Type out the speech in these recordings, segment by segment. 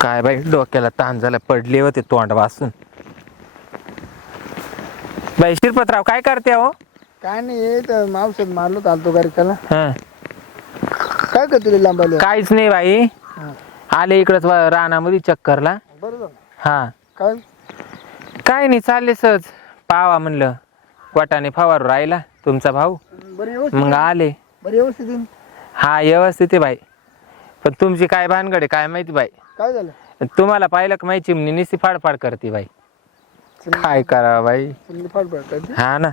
काय बाई डोक्याला ताण झाला पडले होते तोंड वाचून बाई शिरपतराव काय करते हो? काय नाही हे तर औषध मारलो चालतो घरी त्याला हं. काय करतो लांबाले काहीच नाही बाई. आले इकडच रानामध्ये चक्करला. बरोबर हा. काय? काय नाही चालले सहज. पावा म्हणलं वाटाने फवारू राहिला तुमचा भाऊ. बरं व्यवस्थित मग आले. बरं व्यवस्थित आहे. हा व्यवस्थित आहे बाई. पण तुमची काय भानगड आहे काय माहिती बाई? काय झालं? तुम्हाला पाहिलं का माहिती? चिमणी निस्ती फाडफाड करते बाई. काय करावं बाई? चिमणी फाट पडतात हा ना.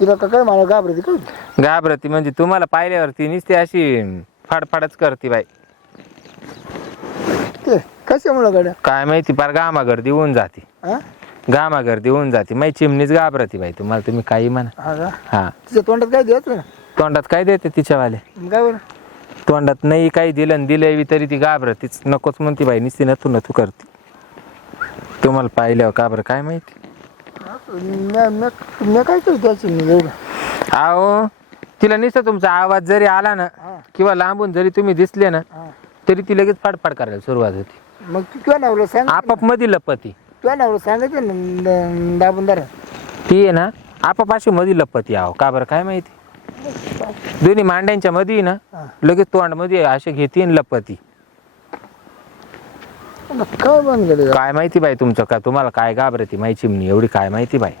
तिला का काय मला घाबरते काय घाबरती म्हणजे तुम्हाला पाहिल्यावरती नुसती अशी फाडफाडच करते बाई. ते कशामुळं गाड्या? काय माहिती फार गामा गर्दी होऊन जाते. हा? गामा गर्दी होऊन जाते. माही चिमणीच घाबरती बाई. तुम्हाला तुम्ही काही म्हणा. हा का? हा. तिच्या तोंडात काय द्यायचं ना तोंडात काय देते तिच्यावाले? मग काय बरं? तोंडात नाही काही दिलं आणि तरी ती घाबरतीच नकोच म्हणती बाई नुसती नथू नथू करते. तुम्हाला पाहिल्यावर का बरं काय माहिती? मी काय एवढं अहो तिला नुसतं तुमचा आवाज जरी आला ना किंवा लांबून जरी तुम्ही दिसले ना तरी ती लगेच फाडफाड करायला सुरुवात होती. मग तू तुझ्या नावला सांग आपापमध्ये लपती. तुझ्या नावला सांगायचं ना दाबून दारा ती आहे ना आपाप अशी मध्ये लपती आहो. का बरं काय माहिती? दोन्ही मांड्यांच्या मध्ये ना. लगेच तोंडमध्ये असे घेते लपती. काय केलं काय माहिती बाई तुमचं का? तुम्हाला काय घाबरती माही चिमणी एवढी काय माहिती बाई?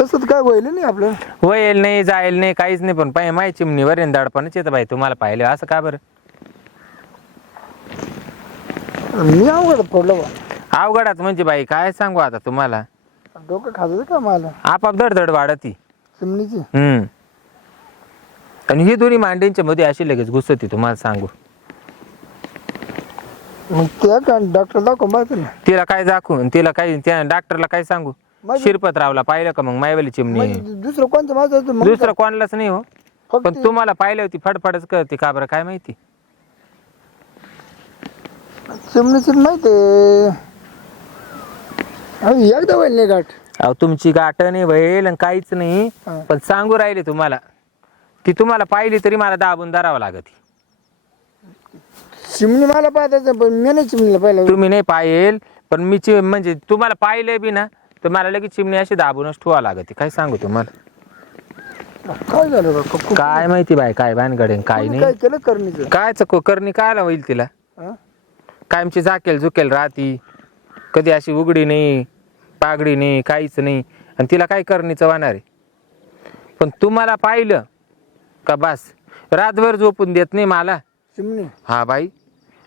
तसंच काय होईल नाही आपलं? वयल नाही जायल नाही काहीच नाही पण पाय चिमणी वरेन दडपणच येतं बाई तुम्हाला पाहिलं असं का बरं? मी अवघड पडलो बा. अवघडात म्हणजे बाई काय सांगू आता तुम्हाला? डोकं खाजत का मला? आपाप धडधड वाढती. चिमणीची? हम्म. आणि ही दोन्ही मांडींच्या मध्ये अशी लगेच घुसती तुम्हाला सांगू. मग त्या का डॉक्टर दाखवून पाहतो ना. तिला काय दाखवून तिला काय त्या डॉक्टरला काय सांगू? माझं- शिरपतरावला पाहिलं का मग मायवाली चिमणी? दुसरं कोणतं माझं होतं? मग दुसरं कोणालाच नाही हो. फक्त पण तुम्हाला पाहिलं होती फडफडच करते का बरं काय माहिती? चिमणीची माहिती आहे. अहो, एकदा होईल नाही गाठ. अहो तुमची गाठ नाही होईल आणि काहीच नाही. हा. पण सांगू राहिले तुम्हाला. ती तुम्हाला पाहिली तरी मला दाबून धरावं लागत चिमणी मला पाहतायचं पण मी नाही चिमणीला पाहिलं. तुम्ही नाही पाहिल पण मी चि- म्हणजे तुम्हाला पाहिलंय बी ना तर मला लगेच चिमणी अशी दाबूनच ठेवा लागते काय सांगू तुम्हाला? काय झालं बा? काय माहिती बाय काय भानगडे काय तुम्ही नाही. काय केलं करणीचं? काय चको करणी कायला होईल तिला? हा? कायमची जाकेल झुकेल राहती. कधी अशी उघडी नाही. पागडी नाही काहीच नाही. आणि तिला काय करणीचं वाहणार आहे? पण तुम्हाला पाहिलं का बस? रातभर झोपून देत नाही मला. चिमणी. हा बाई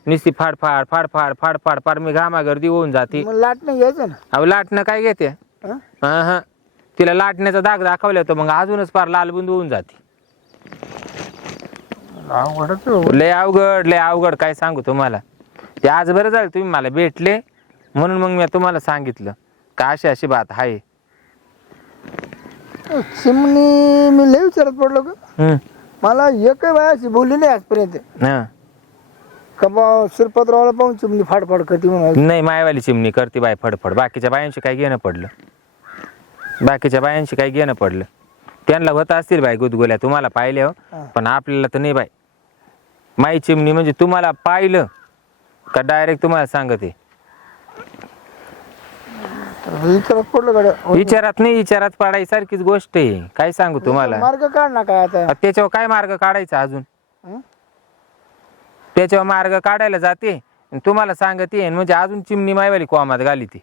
नुसती फाडफाड फाडफाड फाडफाड फार मी घामा गर्दी होऊन जाते. मग लाट नाही घ्यायचं ना? अहो लाटणं काय घेते? हा? हा हा तिला लाटण्याचा दाग दाखवला तर मग अजूनच फार लालबुंद होऊन जाते. अवघडच आहे बाबा. लय अवघड लय अवघड काय सांगू तुम्हाला? ते आज बरं झालं तुम्ही मला भेटले म्हणून मग मी तुम्हाला सांगितलं. अशी अशी बात आहे चिमणी मी लय विचारत पडलो हम्म. मला एकही बायाशी बोलली नाही आजपर्यंत. हा. का बा शिरपतरावला पाहून चिमणी फाडफाड करते म्हणून नाही मायवाली चिमणी करते बाय फडफड. बाकीच्या बायांशी काय घेणं पडलं. बाकीच्या बायांशी काय घेणं पडलं. त्यांना होत असतील बाय गुदगुल्या तुम्हाला पाहिले हो. हा. पण आपल्याला तर नाही बाय माई चिमणी म्हणजे तुम्हाला पाहिलं का डायरेक्ट तुम्हाला सांगते. विचारत पडलो गाड्या? विचारात नाही विचारात पाडायसारखीच गोष्ट आहे. काय सांगू तुम्हाला? मार्ग काढ ना काय आता. त्याच्यावर काय मार्ग काढायचा अजून? त्याच्यावर मार्ग काढायला जाते आणि तुम्हाला सांगते म्हणजे अजून चिमणी मायवाली कोमात घाली ती.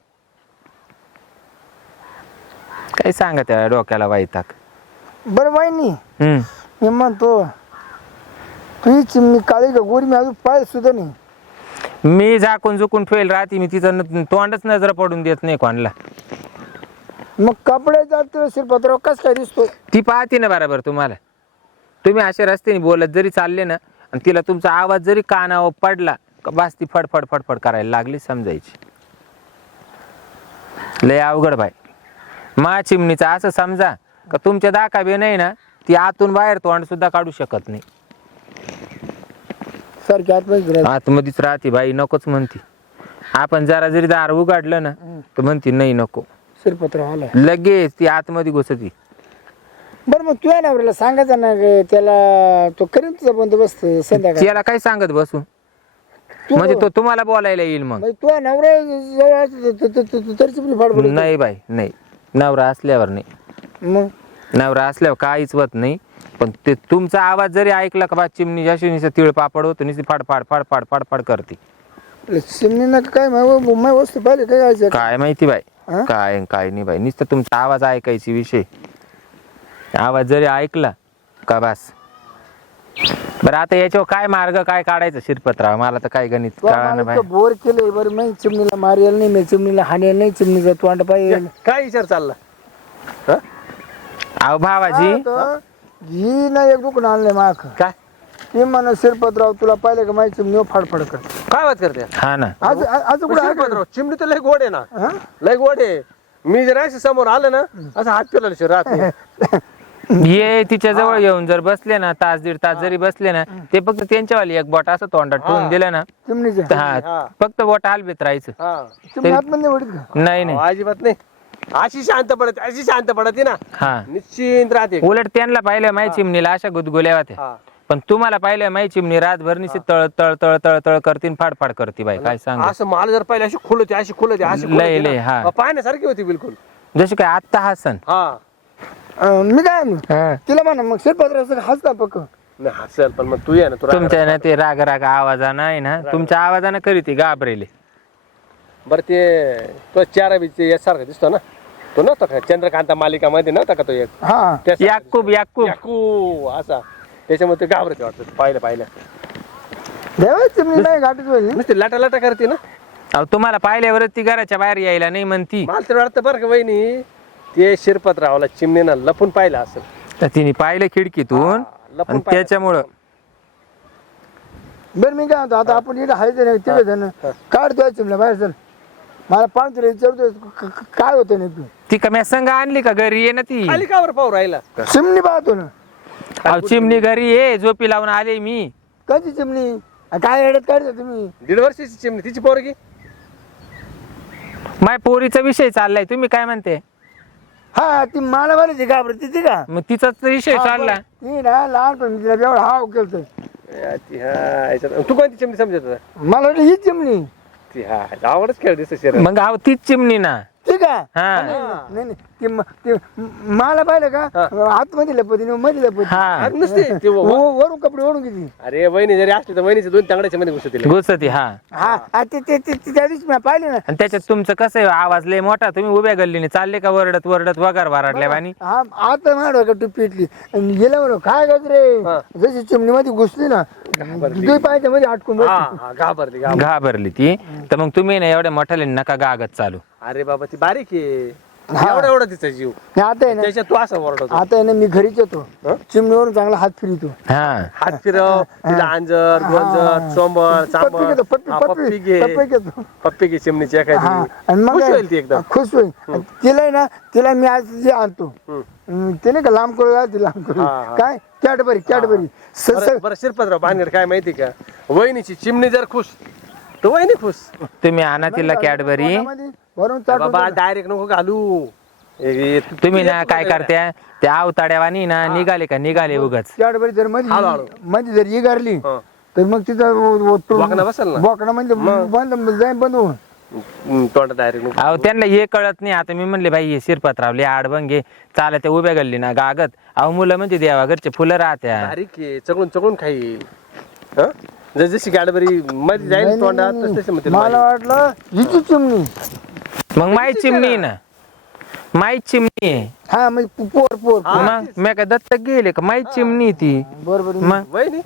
काय सांगा त्या डोक्याला वाईताक बरं वाईनी हम्म मी म्हणतो तुझी चिमणी काळी का गोरी मी अजून पाय सुद्धा नाही. मी झाकून झुकून ठेवेल राहते मी तिचं न- तोंडच नजर पडून देत नाही कोणाला. मग कपडे जात शिरपतराव कस काय दिसतो ती पाहते ना बरोबर तुम्हाला. तुम्ही अशा रस्त्याने बोलत जरी चालले ना आणि तिला तुमचा आवाज जरी कानावर पडला का बस ती फडफड फडफड करायला लागली समजायची. लय अवघड बाय मा चिमणीचा असं समजा का तुमच्या दाखा बी नाही ना ती आतून बाहेर तोंड सुद्धा काढू शकत नाही. सारखी आतमध्ये आतमध्येच राहते बाई नकोच म्हणती. आपण जरा जरी दार उघडलं ना तर म्हणती नाही नको. शिरपतराव आला. लगेच ती आतमध्ये घुसती. बरं मग तुझ्या नवऱ्याला सांगायचं ना ग, त्याला तो करीन तुझा बंदोबस्त संध्याकाळी. याला काय सांगत बसू? तू- म्हणजे तो तुम्हाला बोलायला येईल मग. म्हणजे तुझ्या नवऱ्या जवळ असतो तर- तर- तर- तर- तरी चुपली फाडफड नाही बाई नाही. नवरा असल्यावर नाही. मग? नवरा असल्यावर काहीच होत नाही. पण ते तुमचा आवाज जरी ऐकला का बा चिमणी जशी निसं तिळ पापड होतो निसती फाड फाड फाड फाड फाड फाड करते. चिमणीनं काय माय वस्तू पाहिली काय व्हायचं काय माहिती बाई? हा? काय काय नाही बाई. नुसतं तुमचा आवाज ऐकायची विषय. आवाज जरी ऐकला का बस? बरं आता याच्यावर काय मार्ग काय काढायचं शिरपतराव? मला तर काय गणित बाई. बोर केलंय बरं मी चिमणीला मारेल नाही मी चिमणीला हाणेल नाही चिमणीचा तोंड पाहिजे काय विचार चालला? अहो भावाजी. ही ना एक दुकान आणलंय माख काय? ती म्हणा शिरपतराव तुला पाहिलं का माहिती? चिमणी फाडफड कर काय बात करते? हा ना. आज आज कुठं आहे? का? शिरपतराव, चिमणी तर लय गोड आहे ना. हा? लय गोड आहे. मी जर असे समोर आलं ना असं हात फिरला राहत नाही. ये तिच्या जवळ येऊन जर बसले ना तास दीड तास जरी बसले ना ते फक्त त्यांच्यावाली एक बोट असं तोंडात ठेवून दिलं ना. चिमणीच्या हा. हा. फक्त बोट हलबीत राहायचं. हा. चिमणी आतमध्ये वडीत का? नाही नाही. अजिबात नाही. अशी शांत पडत अशी शांत पडते ना. हा. निश्चिंत राहते. उलट त्यांना पाहिलं माही चिमणीला अशा गुदगुल्या होत्या. हा. पण तुम्हाला पाहिलं माही चिमणी रातभर निश्चित तळ तळ तळ तळ तळ करतीन फाड फाड करते बाई काय सांग? असं मला जर पाहिलं अशी खुलते अशी खुलते अशी लय, खुलते लय, ना. हा. पाहण्यासारखी होती बिलकुल. जशी काय आत्ता हसन हा. अं, मी काय म्हणू? तिला म्हणा मग शिरपतराव हसता पक्क? नाही हसेल पण मग तू ये ना तू राग- तुमच्या ना ते राग. राग आवाजानं आहे ना तुमच्या आवाजानं करी ती घाबरेले. बरं ते तो चारा बीचे यासारखा दिसतो ना. तो नव्हता का? चंद्रकांता मालिकामध्ये नव्हता का तो एक? हा. याकूब याकूब. याकू असा. त्याच्यामुळे ते घाबरते वाटतं. पाहिलं पाहिलं. देवा चिमणी नाही नुसते लाटा लाटा करते ना. अहो तुम्हाला पाहिल्यावरच ती घराच्या बाहेर यायला नाही म्हणती. मला तर वाटतं बरं का वहिनी ते शिरपतरावला चिमणीनं लपून पाहिलं असेल. तर तिने पाहिलं खिडकीतून. लपून आणि पाहिलं. त्याच्यामुळं बरं मी काय म्हणतो आता आपण इकडे हायचं नाही तिकडे जण. काढतोय चिमल्या बाहेर चल. मला पाहून तुला विचारतोय क- क- काय होतं नाही तू का म्या संघ आणली का? घरी ये ना ती. खाली कावर पाहू राहिला? चिमणी पाहतो ना. अहो चिमणी घरी ये झोपी लावून आले मी. कधी चिमणी? आ, काय अडत काढता तुम्ही? दीड वर्षाची चिमणी तिची पोरगी? माय पोरीचा विषय चाललाय तुम्ही काय म्हणते? हा ती मला बरं घाबरत ती का? मग तिचाच विषय चालला. ती ना लहानपणी तिला एवढा हाव केलं या ती हा याच्यात- तू कोणती चिमणी समजत होता? मला वाटलं ही चिमणी. ती हा आवडच खेळ दिसतो शरीर मग अहो तीच चिमणी ना. का? हा. नाही नाही ती म- ती म- मला पाहिलं का? आतमध्ये लपती नाही मध्ये लपती हा. नुसते ते व- व- वरून कपडे ओढून किती अरे वहिनी जरी असली तर वहिनीचे दोन तांगड्याच्या मध्ये घुसतील घुसती हा. हा. आ, ते ते ते- ते- त्या दिवशी मी पाहिले ना. आणि त्याच्यात तुमचं कसं आहे? आवाज लय मोठा तुम्ही उभ्या गल्लीने चालले का वरडत वरडत वगार वराडल्या आणि हा आता माडवा का टू पिटली आणि गेलं म्हणून काय गज हा. रे जशी चिमणी मध्ये घुसली ना अटकून हा बसली. हा घाबरली घाबर घाबरली ती. तर मग तुम्ही ना एवढ्या मोठ्याले नका गागत चालू. अरे बाबा ती बारीक आहे. एवढा एवढा तिचा जीव. आणि आता आहे ना. त्याच्यात तू असा ओरडतो आता आहे ना मी घरीच येतो? चिमणीवरून चांगला हात फिरतो हा. हात फिरव. तिला अंजर गोंजर पप्पी चांबर घेतो पप्पी हा, पप्पी. पप्पी घे. घेतो. पप्पी घे चिमणीची हा. एखादी आणि मग खुश आहे- होईल ती एकदम. खुश होईल. आणि तिला आहे ना तिला मी आज जे आणतो. हम्म. हम्म, ते नाही का लांब करू ती लांब करू. हा, हा. काय? Cadbury Cadbury. स- स- बरं बरं, शिरपतराव भानगड काय माहिती का? वहिनीची चिमणी जर खुश तर वहिनी खुश. तुम्ही आणा तिला कॅडबरी. वरून चाटून बाबा डायरेक्ट नको घालू. तुम्ही ना काय करत्या त्या आवताड्यावानी ना निघाले का? निघाले उगच. कॅडबरी जर मध्ये हळूहळू. मध्ये जर इगारली हं. तर मग तिथं बोकणं बसेल ना? बोकडा म्हणजे बंद जाईन बंद होऊन. डायरेक्ट नको अहो त्यांना हे कळत नाही. आता मी म्हणले भाई हे शिरपतरावले आडबंगे चालत उभ्या गल्ली ना गागत. अहो मुलं म्हणजे देवा घरचे फुलं राहत्या. बारीक आहे चगून चगून खाईल हं? जशी गॅडबरी मध्ये जाईल तोंडात तस तशी म्हणते मला वाटलं हिची चिमणी. मग माई चिमणी ना. माई चिमणी. आहे हा म्हणजे पोर पोर मग मी काय दत्तक गेले का? माई चिमणी ती. बरोबर मग? वहिनी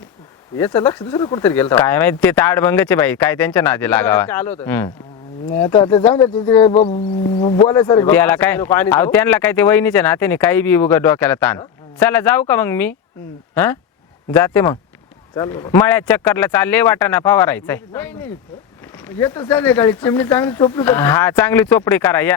याचं लक्ष दुसरं कुठेतरी गेलं काय माहिती ते ताडबंगाचे बाई. काय त्यांच्या नादी लागावा. आलं होतं? हम्म. नाही, आता ते जाऊन दे तिथे ब- ब- बोलायसारखं. त्याला काय? नको आणि अहो जाऊ. त्यांना काय ते वहिनीच्या नात्याने काही बी उगा डोक्याला ताण. चला जाऊ का मग मी? हम्म. हा? जाते मग. चाल बाबा. मळ्यात चक्करला चालले वाटाणा फवारायचंय. नाही, नाही. येतो संध्याकाळी चिमणी चांगली चोपडी हा चांगली चोपडी करा या.